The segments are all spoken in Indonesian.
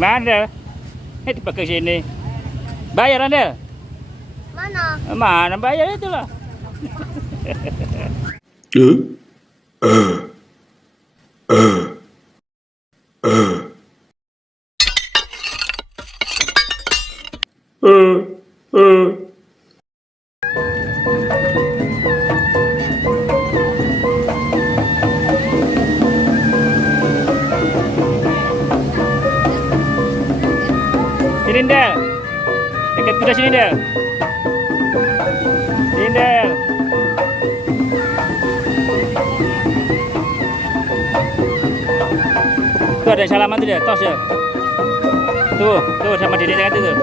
Gimana? Dipakai sini. Bayar Anda? Mana? Mana bayar itulah. Sini Del. Dekat kuda sini Del. Sini Del. Tuh ada salaman tuh Del, tos ya. Tuh sama dedek kan tuh.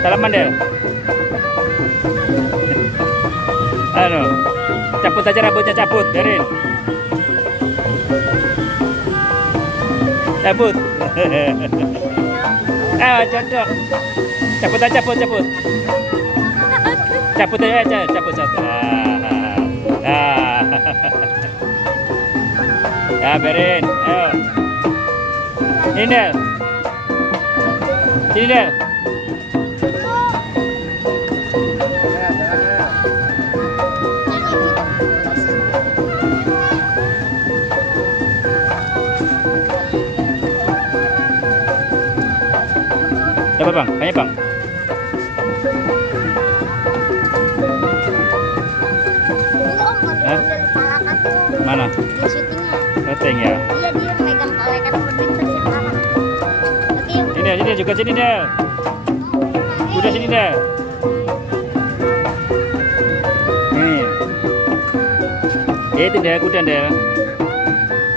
Salaman Del. Anu, cabut aja rambutnya, cabut, biarin. Cabut. Cocok. Cabut aja, cabut. Cabut aja, cabut. Ya, biarin. Ayo. Ini Del. Sini Del. Dapat bang, banyak bang. Hah? Mana? Di syutingnya. Setting ya. Iya, dia megang kolekan berdua terus sekarang. Oke. Sini juga sini Del. Udah sini Del. Nih. Itu Del, kuda Del.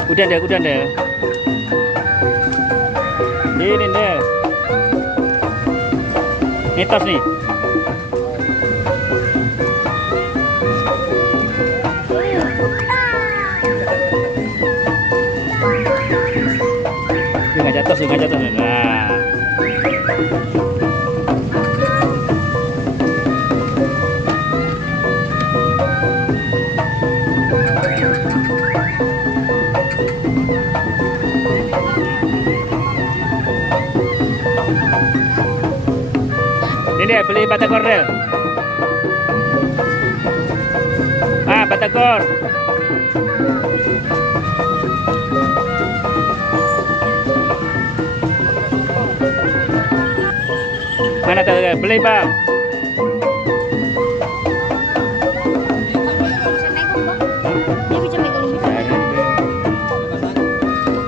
Kuda Del. Ini Del. Ini tos nih. Nggak jatuh. Nah. Ini dia beli batagor Del. Batagor. Mana tuh beli bang? Dia bisa megang ini.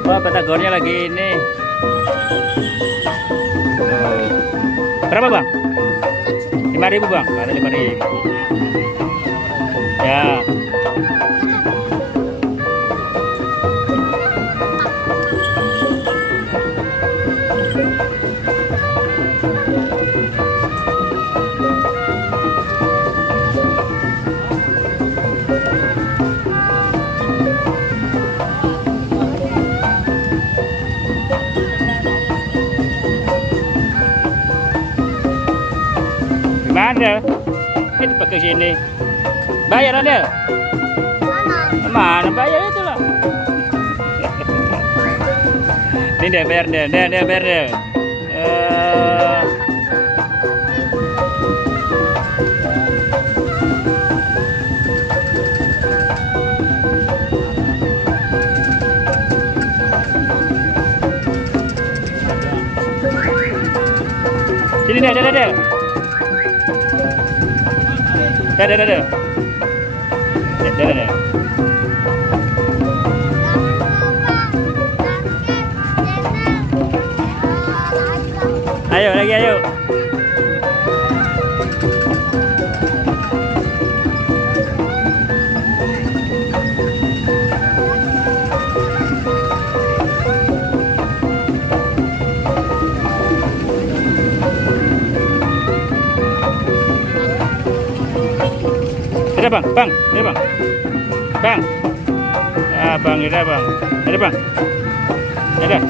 Wah, batagornya lagi ini. Oh. Berapa bang? 5.000 bang, ada 5.000. Ya. Gimana? Dipakai sini. Bayar Anda? Mana bayar itulah. Ini dia bayar Del. Sini Del. Dadah. Ayo lagi. Ada bang. Bang. Bang, ada bang. Ada.